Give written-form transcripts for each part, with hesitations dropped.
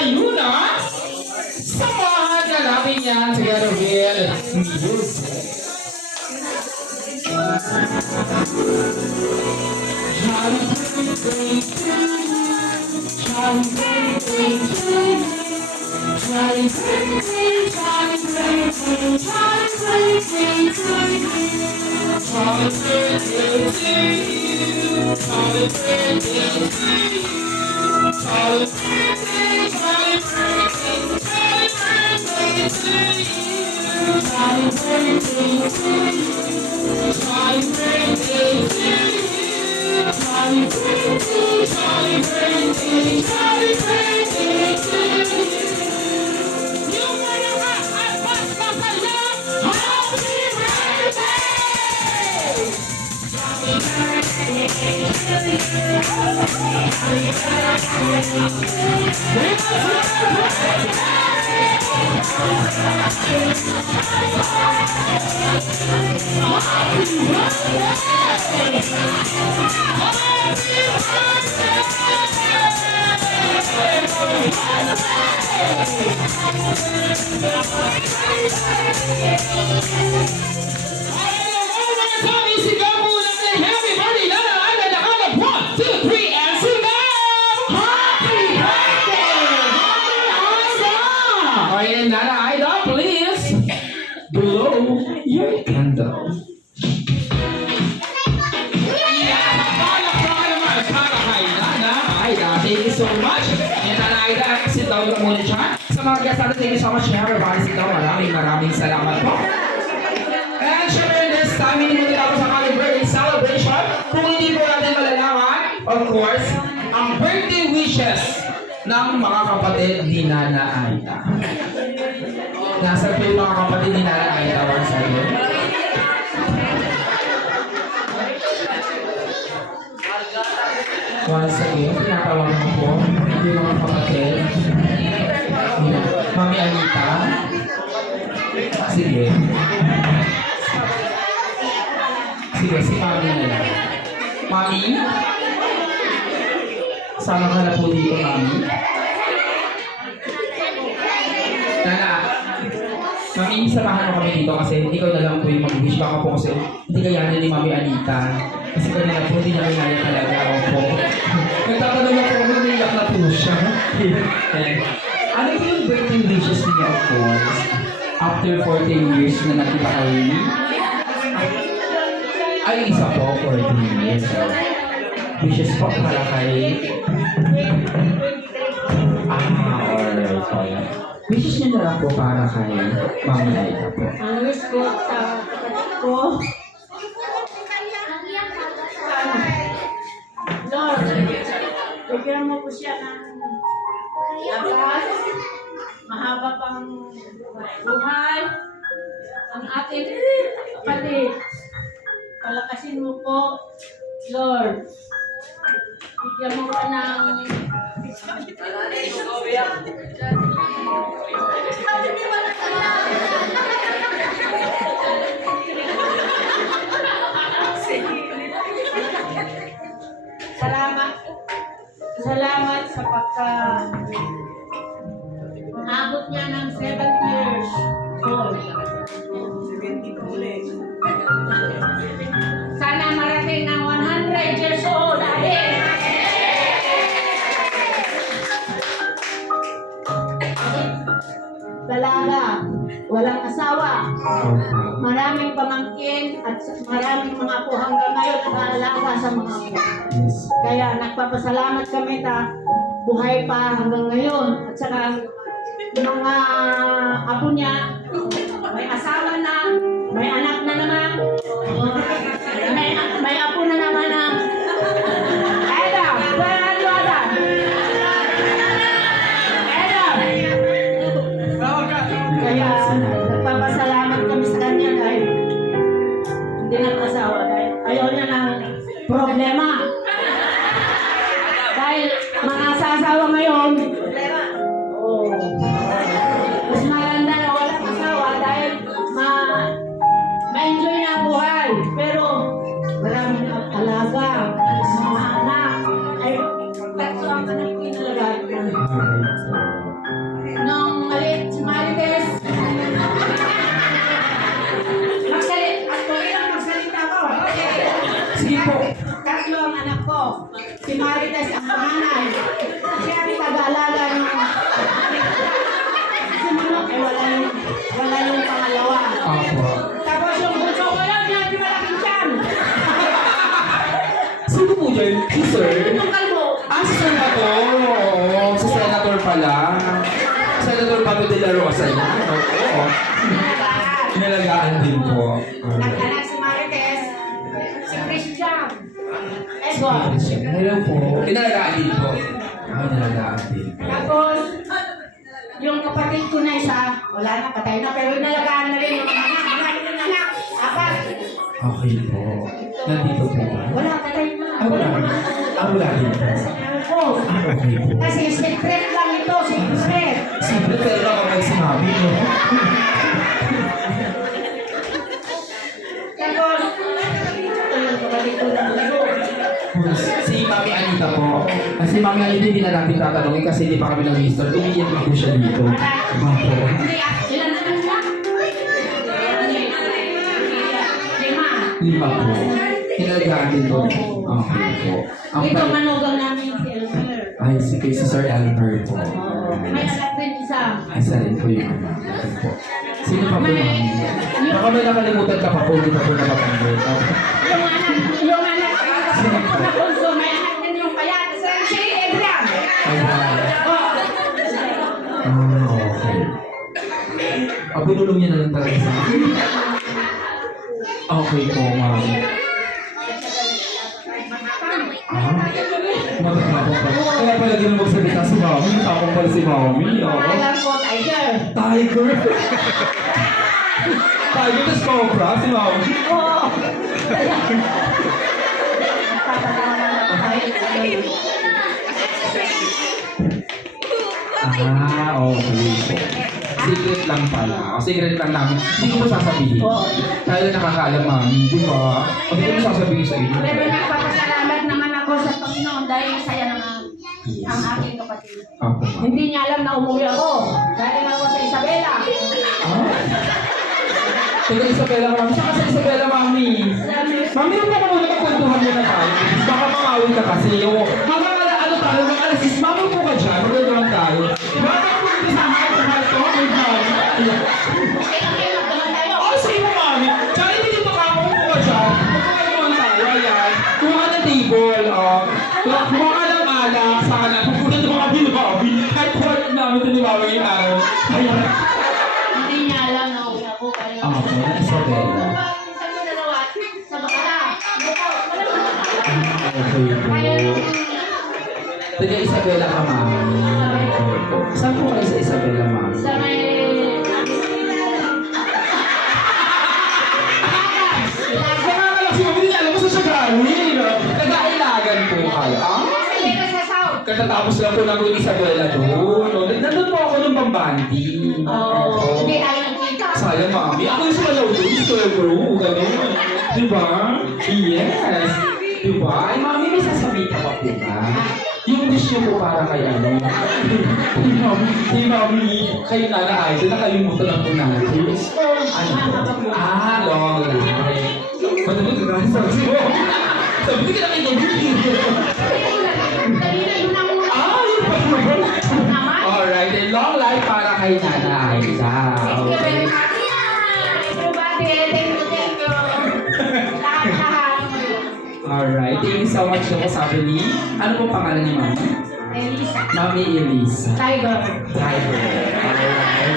ngayon samahan na natin yan together with music. Happy birthday to you. Happy birthday to you. Happy birthday, happy birthday, happy birthday to you. Happy birthday to you. Happy birthday to you. Happy birthday, happy birthday, happy birthday to you. Happy birthday to you. Happy birthday to you. Happy birthday, happy birthday, happy birthday to you. Yung mga at magpapala, happy birthday! Happy birthday to you. Happy Ayan, Nana Aida, please blow your candle. Thank you so much. And Nana Aida, sit down ka muna dyan. Sa mga guests natin, thank you so much. Everybody sit down. Maraming salamat po. And syempre, this time, hindi mo tinapos ang ating birthday celebration. Kung hindi po natin malalaman, of course, ang birthday wishes ng mga kapatid ni Nana Aida. Nasa po yung mga kapatid ni Nana Aida once again. Once again, tinatawag mo po yung mga kapatid. Mami Anita. Sige. Sige, si Mami na lang. Mami? Sama ka na po dito, Mami. Nana, Mami, samahan mo kami dito kasi ikaw na lang po yung mag-wish. Baka po kasi hindi kayanin ni Mami Anita. Kasi kanina po hindi namin naya talaga ako po. Nagtatanong ako kung naiyak na po siya. Ano po yung birthday wishes niya, of course? After 14 years na nakita kayo ni? Ay, isa po, 14 years. Wishes po para kay... alright po yan. Wishes niyo na lang po para kay Mami Aida po. Ang wish ko sa kapatid ko, Lord, bigyan mo po siya ng lakas, mahaba pang buhay, ang ating kapatid. Palakasin mo po, Lord. Bigyan mo ka ng Salamat sa abot niya ng 7 years old. Sana marating ng 100 years old. Dalaga, walang asawa. Maraming pamangkin at maraming mga apo hanggang ngayon nag-aalaga sa mga apo. Kaya nagpapasalamat kami na buhay pa hanggang ngayon. At saka mga apo niya, may asawa na, may anak na naman, may apo na naman na. Adam, where are you, Adam? Adam! Kaya nagpapasalamat kami sa kanya dahil hindi nag-asawa dahil ayaw niya ng problema. Dahil mga asawa ngayon, mas maganda na walang asawa dahil ma-enjoy na ang buhay. Pero maraming alaga, mga anak, ay tatlo ang anak ko yung alaga. pala. Senator Bato de la Rosa yan. Oo. Inalagaan din po. Nag-anak si Marites, si Christian. Edward. Hello po. Inalagaan din po. Inalagaan din po. Tapos, yung kapatid ko na isa, wala na, patay na, pero inalagaan na rin yung mga anak. Marami ng anak. Apat. Okay po. Nandito po ba? Wala, patay na. Wala. Wala din po. Po. Okay po. Kasi secret lang ito, secret. Siyempre, pero nakapag sinabi, no? Tapos, ito yung kapatid ko na ulo. Si Mami Anita po. Si Mami Anita hindi na natin tatanungin kasi hindi pa kami nag-mister. Umiiyak na po siya dito. Opo. Ilan na lang siya? Lima. Lima po. Inalagaan din po. Okay po. Ang Ito pal- manugang namin si Elmer. Ay, si kay Sir Elmer po. May anak din isa. Isa rin po yung anak. Okay po. Sino pa po Mami? Baka may nakalimutan ka pa po. Hindi pa po napapanggol. Okay. Yung anak na punso, may anak din yung payat. Si Adrian. Ayan. Oh. Okay. Binulong niya na lang talaga sa akin. Okay po, Mami. Matapang pa. Kaya pala din magsalita si Mami. Matapang pala si Mami. Alam ko, Tiger. Tiger. Tiger is cobra si Mami. Oo. Okay po. Secret lang pala. O, secret lang namin. Hindi ko mo sasabihin. Oo. Tayo nakakaalam, Mami. Di ba? O, hindi ko mo sasabihin sa inyo. Pero nagpapasalamat naman ako sa Panginoon dahil masaya naman ang aking kapatid. Ako, Mami. Hindi niya alam na umuwi ako. Galing ako sa Isabela. Taga Isabela, Mami. Saka sa Isabela, Mami. Mami, huwag ako muna magkwentuhan muna tayo. Baka mangawin ka kasi. O, hanggang ano tayo, mga alas 6, Mami po ka dyan. Magkwentuhan tayo. Diba? Ako po sa mga ito. May Mami. Oh, sige mo, Mami. Tsaka hindi dito ka ako po ka dyan. Magkwentuhan tayo. Ayan. Kuha ka ng table. Kuha ka ng alak. Sana. Kuha ng mga Mami. Kahit kuha namin ito ni Mami yung araw. Ayan. Hindi niya alam na umuwi ako. Kaya Ako, Isabela. Minsan ko dalawa, sa bakala. Okay po. Taga Isabela ka, Mami. Saan po kayo sa Isabela, Mami? Sa may... Nakakala si Mami, hindi alam mo sa siya galing. Taga-Ilagan po kayo. Hindi ka sa South. Katatapos lang po ng Isabela doon. Nandun po ako ng Bambanti. Oo. Hindi tayo nagkita. Sayang, Mami. Ako yung sumalaw doon. Bro. Ganun. Diba? Yes. Diba? Ay, Mami, may sasabihin ka pa po ba? Yung wish niyo po para kay ano? Hey, Mami, kayo na idol, nakalimutan lang po natin. Ano po? Long life. Madami ka lang sa mo. Sabi ko ka namin nag-ibig. Kanina yun ang muna. Yun pa yun. Naman. Alright, then long life para kay Nana Aiza. Thank you very much. Everybody, thank you. Lahat-lahat. Alright, thank you so much po sabi ni, ano po pangalan ni Mami? Elisa. Mami Elisa. Tiger. Driver. Alright.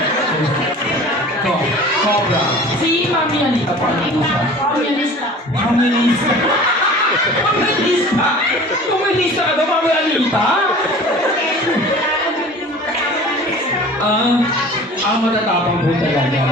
Cobra. Si Mami Anita po, ano po siya? Communista. Komunista. Komunista? Komunista ka daw, Mami Anita? Matatapang po talaga.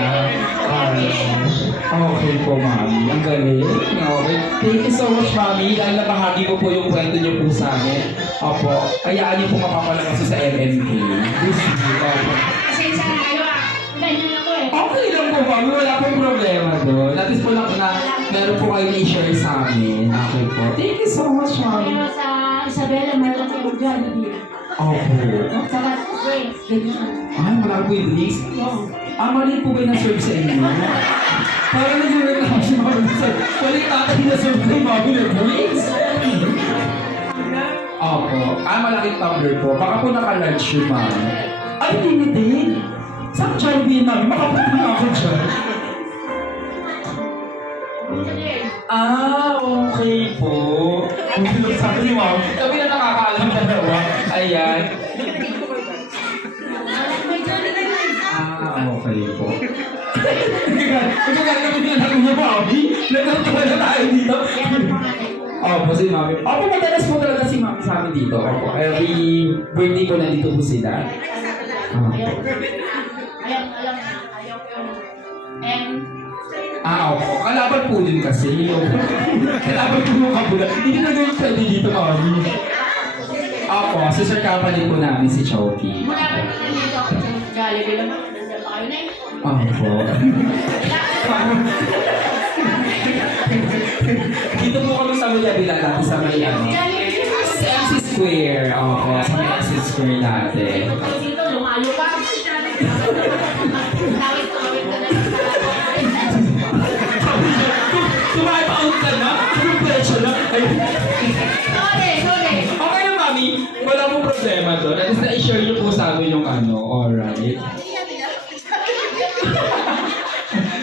Okay po, Mami. Ang galing. Okay. Thank you so much, Mami. Dahil nabahagi ko po yung kwento niyo po sa amin. Opo. Kayaan niyo po mapapalabas sa MMK. This is opo. Pasensya na kayo ah. Ganyan ako eh. Okay lang po, Mami. Wala pong problema doon. At least po lang na meron po kayo na-share sa amin. Okay po. Thank you so much, Mami. Pero sa Isabela, meron yung Jollibee. Okay. Saka drinks. Ganyan. Ay, wala po yung drinks. Mali po ba yung na-serve sa inyo? Parang nag-reklamo si Mami. Wala yung tatay na-serve kay Mami ng drinks. Opo. Malaking tumbler po. Baka po naka-lunch yung Mami. Ay, hindi din. Saan Jollibee Mami? Makapunta na ako dyan. Okay po. Sabi ni Mami, kami na nakakaalam dalawa. Ayan. Magkakala kami ng anak niya, Mami. Nagkakala na tayo dito. Yan ang panganay ko. Opo, si Mami. Opo, madalas po talaga si Mami sa amin dito. Opo, every birthday ko nandito po sila. Ayaw ko yung Opo. Kalaban po din kasi. Kalaban po yung kabula. Hindi na gawin pwede dito, Mami. Opo, sister company po namin si Chowky. mula pa nung nandito ako sa Jollibee lang, nandiyan pa kayo na yun. Opo. Dito po kami sa Villavilla dati sa may ano. Sa MC Square. Opo, sa may MC Square natin. Dito, lumayo ka. Tawid ka na lang Tumayo-out ka na? Anong presyo na? Ay, Sorry. okay na, Mami. Wala pong problema doon. At least na-share niyo po sa amin yung ano. Alright.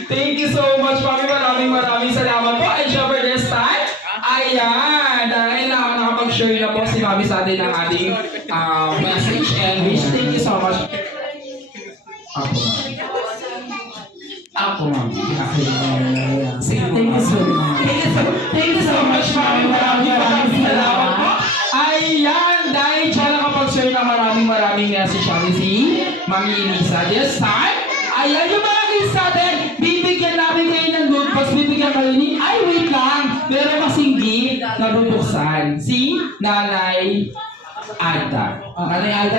Thank you so much, Mami. Maraming salamat po. And syempre this time, ayan, dahil nakapag-share na po si Mami sa atin ng ating message and wish. Thank you so much. Ako, Mami. Thank you so much. Thank you so much, Mami. Maraming salamat po. Ayan, dahil siya nakapag-share na maraming message natin si Mami Elisa. This time, ayan yung mga kids natin. Bibigyan namin kayo ng good box. Bibigyan kayo ni, ay wait lang. Meron kasing gift na bubuksan. Si Nanay Alta. Nanay Alta,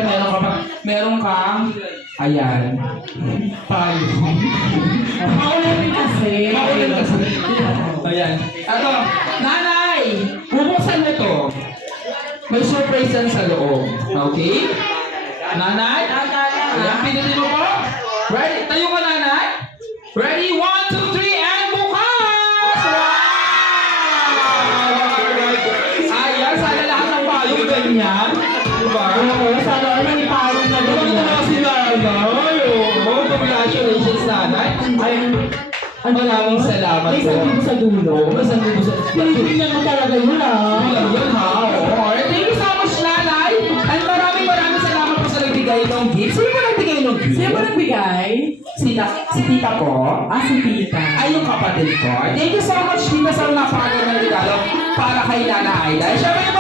meron kang, ayan, payong. Maulan kasi. Maulan kasi. Ayan. Ito, Nanay, bubuksan mo to. May surprise yan sa loob. Okay? Nanay? Ayan, pinutin mo po. Ready? Tayo ka, Nanay? Ready? 1, 2, 3, and bukas! Wow! Alright. Ayan, sana lahat ng payong ganyan. Diba? Sana may payong na Diba ito na si Nanay? Oh, congratulations, Nanay. Ay, maraming salamat po. sa dulo. May sabi ko sa... Pinipilihan mo talaga yun ah. Yun ha, oo. Thank you so much, Nanay. And maraming salamat po sa nagbigay ng gift. Sino ba nagbigay ng gift? Sino ba nagbigay? Si tita ko. Si Tita. Ay, yung kapatid ko. Thank you so much, Tita, sa napakagandang regalo para kay Nana Ayla. Siyempre,